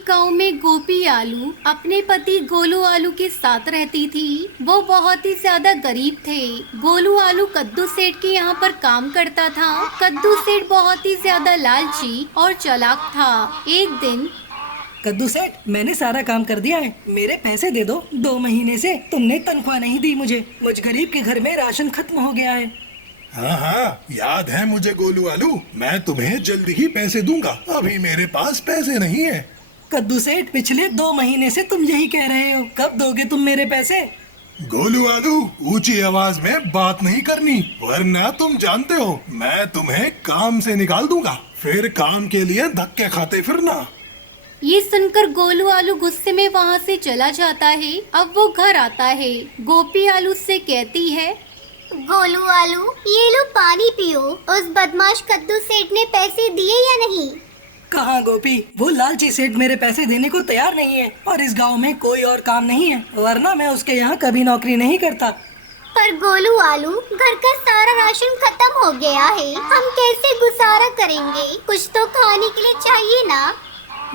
एक गांव में गोपी आलू अपने पति गोलू आलू के साथ रहती थी। वो बहुत ही ज्यादा गरीब थे। गोलू आलू कद्दू सेठ के यहाँ पर काम करता था। कद्दू सेठ बहुत ही ज्यादा लालची और चालाक था। एक दिन, कद्दू सेठ, मैंने सारा काम कर दिया है, मेरे पैसे दे दो। 2 महीने से तुमने तनख्वाह नहीं दी मुझे। मुझ गरीब के घर में राशन खत्म हो गया है। हाँ हाँ, याद है मुझे गोलू आलू, मैं तुम्हें जल्दी ही पैसे दूंगा। अभी मेरे पास पैसे नहीं है। कद्दू सेठ, पिछले 2 महीने से तुम यही कह रहे हो, कब दोगे तुम मेरे पैसे? गोलू आलू, ऊंची आवाज में बात नहीं करनी, वरना तुम जानते हो मैं तुम्हें काम से निकाल दूंगा। फिर काम के लिए धक्के खाते फिरना। ये सुनकर गोलू आलू गुस्से में वहाँ से चला जाता है। अब वो घर आता है। गोपी आलू से कहती है, गोलू आलू, ये लो पानी पियो। उस बदमाश कद्दू सेठ ने पैसे दिए या नहीं? कहाँ गोपी, वो लालची सेठ मेरे पैसे देने को तैयार नहीं है। और इस गांव में कोई और काम नहीं है, वरना मैं उसके यहाँ कभी नौकरी नहीं करता। पर गोलू आलू, घर का सारा राशन खत्म हो गया है, हम कैसे गुजारा करेंगे? कुछ तो खाने के लिए चाहिए ना।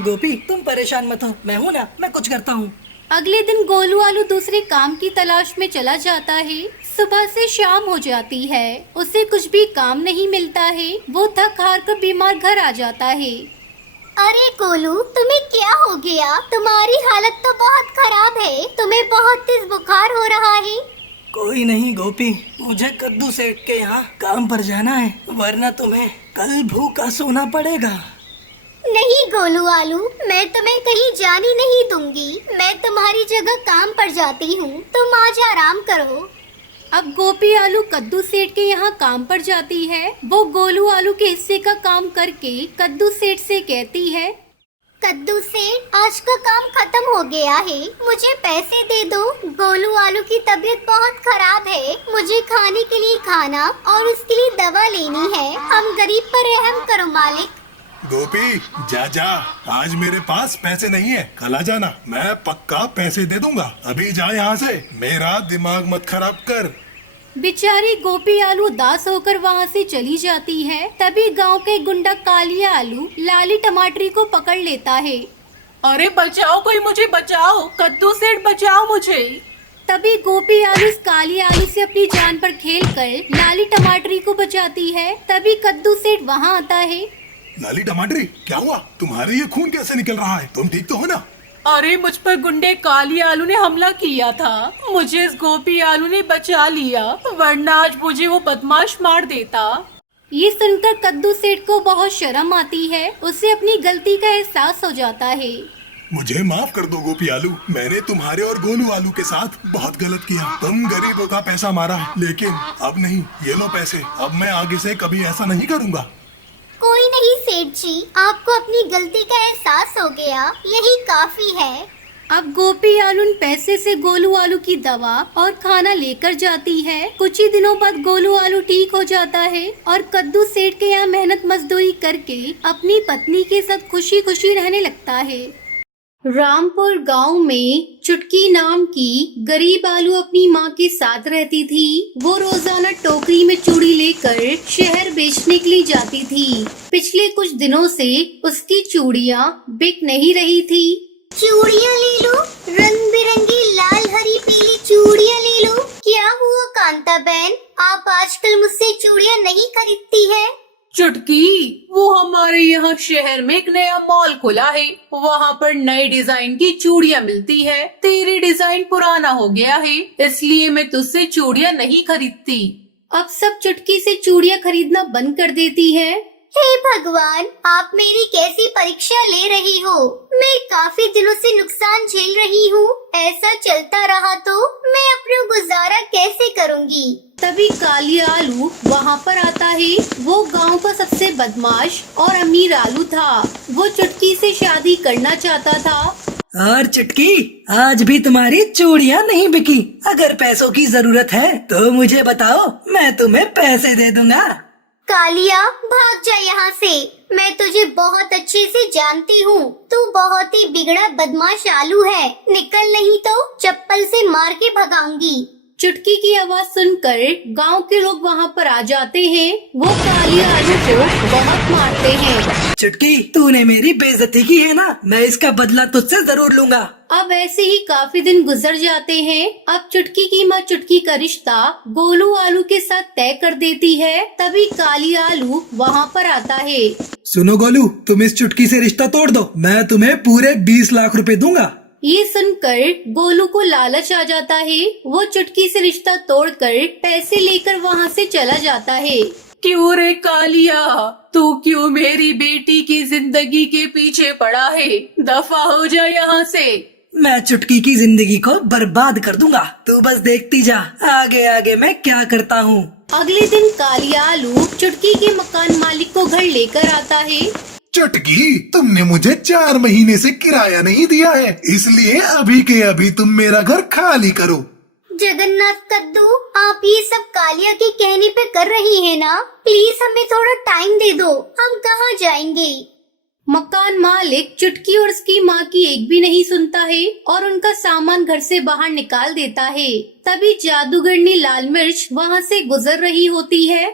गोपी, तुम परेशान मत हो, मैं हूँ ना, मैं कुछ करता हूँ। अगले दिन गोलू आलू दूसरे काम की तलाश में चला जाता है। सुबह से शाम हो जाती है, उसे कुछ भी काम नहीं मिलता है। वो थक हार कर बीमार घर आ जाता है। अरे गोलू, तुम्हें क्या हो गया? तुम्हारी हालत तो बहुत खराब है, तुम्हें बहुत तेज बुखार हो रहा है। कोई नहीं गोपी, मुझे कद्दू सेठ के यहाँ काम पर जाना है, वरना तुम्हें कल भूखा सोना पड़ेगा। नहीं गोलू आलू, मैं तुम्हें कहीं जाने नहीं दूंगी। मैं तुम्हारी जगह काम पर जाती हूँ, तुम आज आराम करो। अब गोपी आलू कद्दू सेठ के यहाँ काम पर जाती है। वो गोलू आलू के हिस्से का काम करके कद्दू सेठ से कहती है, कद्दू सेठ, आज का काम खत्म हो गया है, मुझे पैसे दे दो। गोलू आलू की तबीयत बहुत खराब है, मुझे खाने के लिए खाना और उसके लिए दवा लेनी है। हम गरीब पर रहम करो मालिक। गोपी, जा जा, आज मेरे पास पैसे नहीं है, कल आ जाना, मैं पक्का पैसे दे दूंगा। अभी जा यहाँ से, मेरा दिमाग मत खराब कर। बेचारी गोपी आलू उदास होकर वहाँ से चली जाती है। तभी गांव के गुंडा कालिया आलू लाली टमाटरी को पकड़ लेता है। अरे बचाओ, कोई मुझे बचाओ, कद्दू सेठ बचाओ मुझे। तभी गोपी आलू काली आलू से अपनी जान पर खेलकर लाली टमाटरी को बचाती है। तभी कद्दू सेठ वहाँ आता है। लाली टमाटरी, क्या हुआ? तुम्हारे ये खून कैसे निकल रहा है? तुम ठीक तो हो ना? अरे मुझ पर गुंडे काली आलू ने हमला किया था, मुझे इस गोपी आलू ने बचा लिया, वरना आज मुझे वो बदमाश मार देता। ये सुनकर कद्दू सेठ को बहुत शर्म आती है। उसे अपनी गलती का एहसास हो जाता है। मुझे माफ कर दो गोपी आलू, मैंने तुम्हारे और गोलू आलू के साथ बहुत गलत किया। तुम गरीबों का पैसा मारा है, लेकिन अब नहीं। ये लो पैसे, अब मैं आगे से कभी ऐसा नहीं करूँगा। कोई नहीं सेठ जी, आपको अपनी गलती का एहसास हो गया, यही काफी है। अब गोपी आलू उन पैसे से गोलू आलू की दवा और खाना लेकर जाती है। कुछ ही दिनों बाद गोलू आलू ठीक हो जाता है और कद्दू सेठ के यहाँ मेहनत मजदूरी करके अपनी पत्नी के साथ खुशी खुशी रहने लगता है। रामपुर गांव में चुटकी नाम की गरीब आलू अपनी माँ के साथ रहती थी। वो रोजाना टोकरी में चूड़ी लेकर शहर बेचने के लिए जाती थी। पिछले कुछ दिनों से उसकी चूड़ियाँ बिक नहीं रही थी। चूड़ियाँ ले लो, रंग बिरंगी लाल हरी पीली चूड़ियाँ ले लो। क्या हुआ कांता बहन, आप आजकल मुझसे चूड़ियाँ नहीं खरीदती है? चुटकी, वो हमारे यहाँ शहर में एक नया मॉल खुला है, वहाँ पर नए डिजाइन की चूड़ियाँ मिलती है। तेरे डिजाइन पुराना हो गया है, इसलिए मैं तुझसे चूड़ियाँ नहीं खरीदती। अब सब चुटकी से चूड़ियाँ खरीदना बंद कर देती है। हे भगवान, आप मेरी कैसी परीक्षा ले रही हो? मैं काफी दिनों से नुकसान झेल रही हूँ। ऐसा चलता रहा तो मैं अपना गुजारा कैसे करूँगी? तभी काली आलू वहाँ पर आता है। वो गांव का सबसे बदमाश और अमीर आलू था। वो चुटकी से शादी करना चाहता था। और चुटकी, आज भी तुम्हारी चूड़ियाँ नहीं बिकी। अगर पैसों की जरूरत है तो मुझे बताओ, मैं तुम्हें पैसे दे दूंगा। कालिया, भाग जा यहाँ से, मैं तुझे बहुत अच्छे से जानती हूँ। तू बहुत ही बिगड़ा बदमाश आलू है, निकल नहीं तो चप्पल से मार के भगाऊंगी। चुटकी की आवाज सुनकर गांव के लोग वहां पर आ जाते हैं। वो काली आलू को बहुत मारते हैं। चुटकी, तूने मेरी बेइज्जती की है ना, मैं इसका बदला तुझसे जरूर लूंगा। अब ऐसे ही काफी दिन गुजर जाते हैं। अब चुटकी की माँ चुटकी का रिश्ता गोलू आलू के साथ तय कर देती है। तभी काली आलू वहाँ पर आता है। सुनो गोलू, तुम इस चुटकी से रिश्ता तोड़ दो, मैं तुम्हें पूरे 20 लाख रुपए दूंगा। ये सुनकर गोलू को लालच आ जाता है। वो चुटकी से रिश्ता तोड़कर पैसे लेकर वहाँ से चला जाता है। क्यों रे कालिया, तू क्यों मेरी बेटी की जिंदगी के पीछे पड़ा है? दफा हो जा यहाँ से। मैं चुटकी की जिंदगी को बर्बाद कर दूंगा, तू बस देखती जा आगे आगे मैं क्या करता हूँ। अगले दिन काली आलू चुटकी के मकान मालिक को घर लेकर आता है। चुटकी, तुमने मुझे 4 महीने से किराया नहीं दिया है, इसलिए अभी के अभी तुम मेरा घर खाली करो। जगन्नाथ कद्दू, आप ये सब कालिया के कहने पे कर रही है ना? प्लीज हमें थोड़ा टाइम दे दो, हम कहाँ जाएंगे? मकान मालिक चुटकी और उसकी माँ की एक भी नहीं सुनता है और उनका सामान घर से बाहर निकाल देता है। तभी जादूगरनी लाल मिर्च वहाँ से गुजर रही होती है।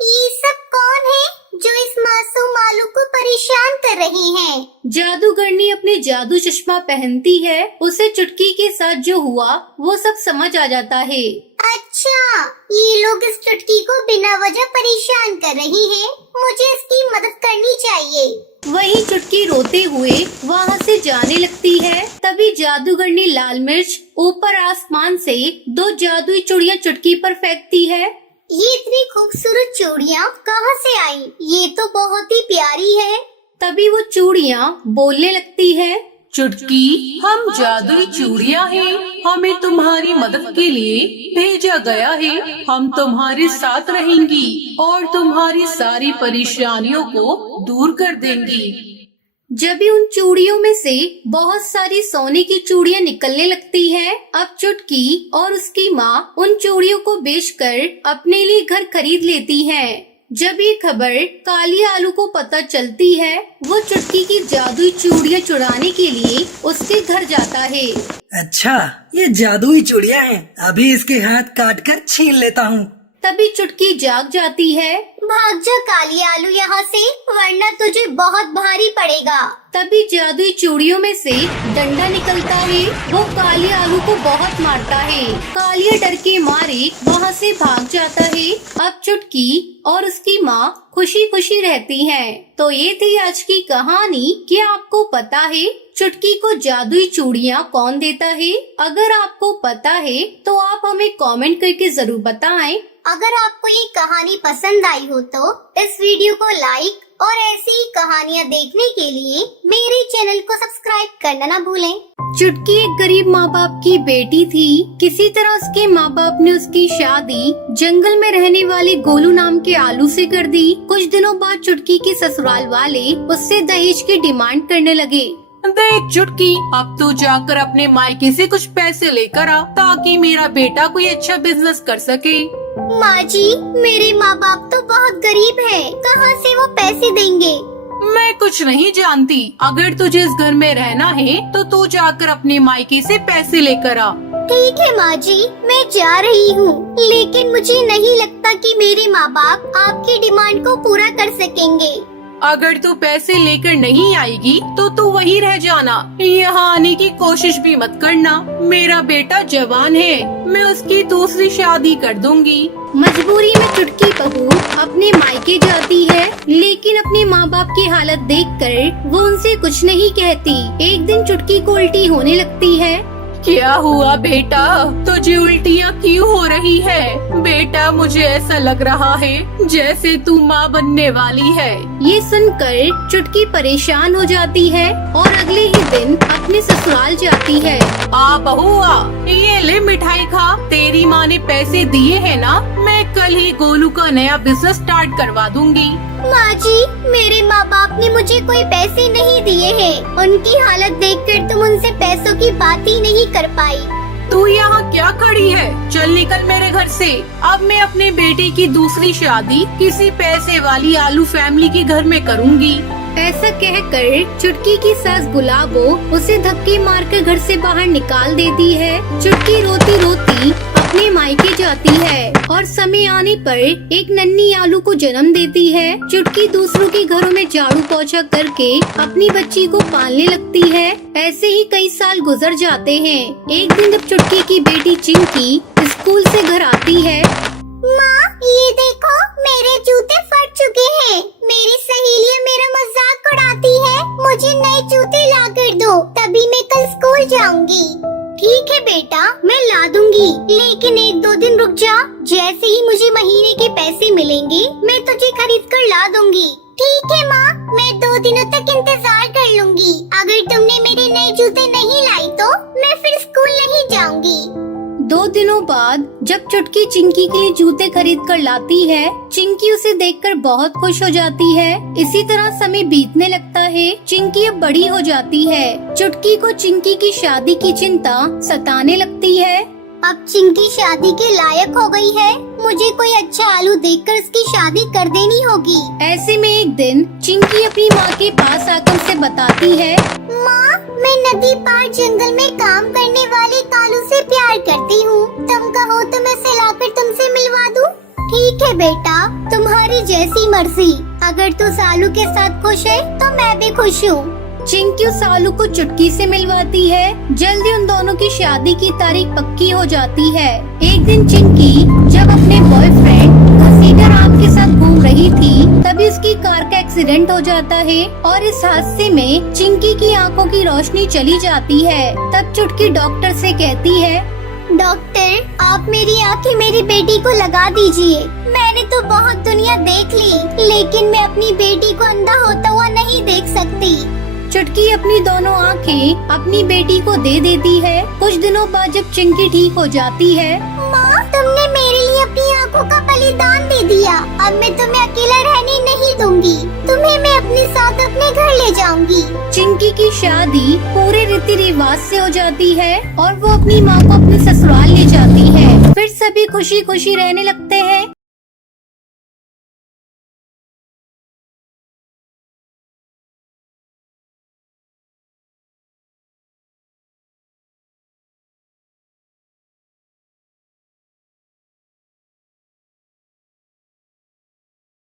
ये सब कौन है जो इस मासूम आलू को परेशान कर रही हैं? जादूगरनी अपने जादू चश्मा पहनती है। उसे चुटकी के साथ जो हुआ वो सब समझ आ जाता है। अच्छा, ये लोग इस चुटकी को बिना वजह परेशान कर रही हैं। मुझे इसकी मदद करनी चाहिए। वही चुटकी रोते हुए वहाँ से जाने लगती है। तभी जादूगरनी लाल मिर्च ऊपर आसमान से 2 जादुई चूड़ियाँ चुटकी पर फेंकती है। ये इतनी खूबसूरत चूड़ियाँ कहाँ से आई? ये तो बहुत ही प्यारी है। तभी वो चूड़ियाँ बोलने लगती है। चुटकी, हम जादुई चूड़ियाँ हैं, हमें तुम्हारी मदद के लिए भेजा गया है। हम तुम्हारे साथ रहेंगी और तुम्हारी सारी परेशानियों को दूर कर देंगी। जब भी उन चूड़ियों में से बहुत सारी सोने की चूड़ियाँ निकलने लगती हैं। अब चुटकी और उसकी माँ उन चूड़ियों को बेचकर अपने लिए घर खरीद लेती हैं। जब ये खबर काली आलू को पता चलती है, वो चुटकी की जादुई चूड़ियाँ चुराने के लिए उसके घर जाता है। अच्छा, ये जादुई चूड़ियाँ हैं, अभी इसके हाथ काट कर छीन लेता हूँ। तभी चुटकी जाग जाती है। भाग जा काली आलू यहाँ से, वरना तुझे बहुत भारी पड़ेगा। तभी जादुई चूड़ियों में से डंडा निकलता है। वो काली आलू को बहुत मारता है। कालिया डर के मारे वहाँ से भाग जाता है। अब चुटकी और उसकी माँ खुशी खुशी रहती हैं। तो ये थी आज की कहानी। क्या आपको पता है चुटकी को जादुई चूड़ियाँ कौन देता है? अगर आपको पता है तो आप हमें कमेंट करके जरूर बताएं। अगर आपको ये कहानी पसंद आई हो तो इस वीडियो को लाइक और ऐसी ही कहानियाँ देखने के लिए मेरे चैनल को सब्सक्राइब करना ना भूलें। चुटकी एक गरीब माँ बाप की बेटी थी। किसी तरह उसके माँ बाप ने उसकी शादी जंगल में रहने वाले गोलू नाम के आलू से कर दी। कुछ दिनों बाद चुटकी के ससुराल वाले उससे दहेज की डिमांड करने लगे। देख चुटकी, अब तू जाकर अपने मायके से कुछ पैसे लेकर आ, ताकि मेरा बेटा कोई अच्छा बिजनेस कर सके। माँ जी, मेरे माँ बाप तो बहुत गरीब हैं, कहाँ से वो पैसे देंगे? मैं कुछ नहीं जानती। अगर तुझे इस घर में रहना है तो तू जाकर अपने मायके से पैसे लेकर आ। ठीक है माँ जी, मैं जा रही हूँ, लेकिन मुझे नहीं लगता कि मेरे माँ बाप आपकी डिमांड को पूरा कर सकेंगे। अगर तू पैसे लेकर नहीं आएगी तो तू वहीं रह जाना, यहाँ आने की कोशिश भी मत करना। मेरा बेटा जवान है, मैं उसकी दूसरी शादी कर दूंगी। मजबूरी में चुटकी बहू अपने मायके जाती है, लेकिन अपने माँ बाप की हालत देखकर वो उनसे कुछ नहीं कहती। एक दिन चुटकी को उल्टी होने लगती है। क्या हुआ बेटा, तुझे उल्टियाँ क्यों हो रही है? बेटा, मुझे ऐसा लग रहा है जैसे तू माँ बनने वाली है। ये सुनकर चुटकी परेशान हो जाती है और अगले ही दिन अपने ससुराल जाती है। आ बहू आ, ये ले मिठाई खा। तेरी माँ ने पैसे दिए हैं ना, मैं कल ही गोलू का नया बिजनेस स्टार्ट करवा दूंगी। माँ जी, मेरे माँ बाप ने मुझे कोई पैसे नहीं दिए हैं। उनकी हालत देखकर तुम उनसे पैसों की बात ही नहीं कर पाई। तू यहाँ क्या खड़ी है? चल निकल मेरे घर से। अब मैं अपने बेटे की दूसरी शादी किसी पैसे वाली आलू फैमिली के घर में करूँगी। ऐसा कहकर चुटकी की सास गुलाबो उसे धक्के मारकर घर से बाहर निकाल देती है। चुटकी रोती रोती अपने मायके जाती है और समय आने पर एक नन्ही आलू को जन्म देती है। चुटकी दूसरों के घरों में झाड़ू पोछा करके अपनी बच्ची को पालने लगती है। ऐसे ही कई साल गुजर जाते हैं। एक दिन जब चुटकी की बेटी चिंकी स्कूल से घर आती है, माँ ये देखो मेरे जूते फट चुके हैं। मेरी सहेलियाँ मेरा मजाक उड़ाती है। मुझे नए जूते ला कर दो, तभी मैं कल स्कूल जाऊंगी। ठीक है बेटा, मैं ला दूंगी, लेकिन 1-2 दिन रुक जा। जैसे ही मुझे महीने के पैसे मिलेंगे मैं तुझे खरीद कर ला दूंगी। ठीक है माँ, मैं 2 दिनों तक इंतजार कर लूंगी। अगर तुमने मेरे नए जूते नहीं लाई तो मैं फिर स्कूल नहीं जाऊंगी। 2 दिनों बाद जब चुटकी चिंकी के लिए जूते खरीद कर लाती है, चिंकी उसे देखकर बहुत खुश हो जाती है। इसी तरह समय बीतने लगता है। चिंकी अब बड़ी हो जाती है। चुटकी को चिंकी की शादी की चिंता सताने लगती है। अब चिंकी शादी के लायक हो गई है। मुझे कोई अच्छा आलू देखकर उसकी शादी कर देनी होगी। ऐसे में एक दिन चिंकी अपनी माँ के पास आकर उसे बताती है, माँ मैं नदी पार जंगल में काम करने वाले कालू से प्यार करती हूँ। तुम कहो तो मैं उसे लाकर तुमसे मिलवा दूँ। ठीक है बेटा, तुम्हारी जैसी मर्जी। अगर तू सालू के साथ खुश है तो मैं भी खुश हूँ। चिंकी उस आलू को चुटकी से मिलवाती है। जल्दी उन दोनों की शादी की तारीख पक्की हो जाती है। एक दिन चिंकी जब अपने बॉयफ्रेंड घसीटा राम के साथ घूम रही थी, तभी उसकी कार का एक्सीडेंट हो जाता है और इस हादसे में चिंकी की आंखों की रोशनी चली जाती है। तब चुटकी डॉक्टर से कहती है, डॉक्टर आप मेरी आंखें मेरी बेटी को लगा दीजिए। मैंने तो बहुत दुनिया देख ली, लेकिन मैं अपनी बेटी को अंधा होता हुआ नहीं देख सकती। चुटकी अपनी दोनों आंखें अपनी बेटी को दे देती है। कुछ दिनों बाद जब चिंकी ठीक हो जाती है, माँ तुमने मेरे लिए अपनी आंखों का बलिदान दे दिया। अब मैं तुम्हें अकेला रहने नहीं दूंगी। तुम्हें मैं अपने साथ अपने घर ले जाऊंगी। चिंकी की शादी पूरे रीति रिवाज से हो जाती है और वो अपनी माँ को अपने ससुराल ले जाती है। फिर सभी खुशी खुशी रहने लगते हैं।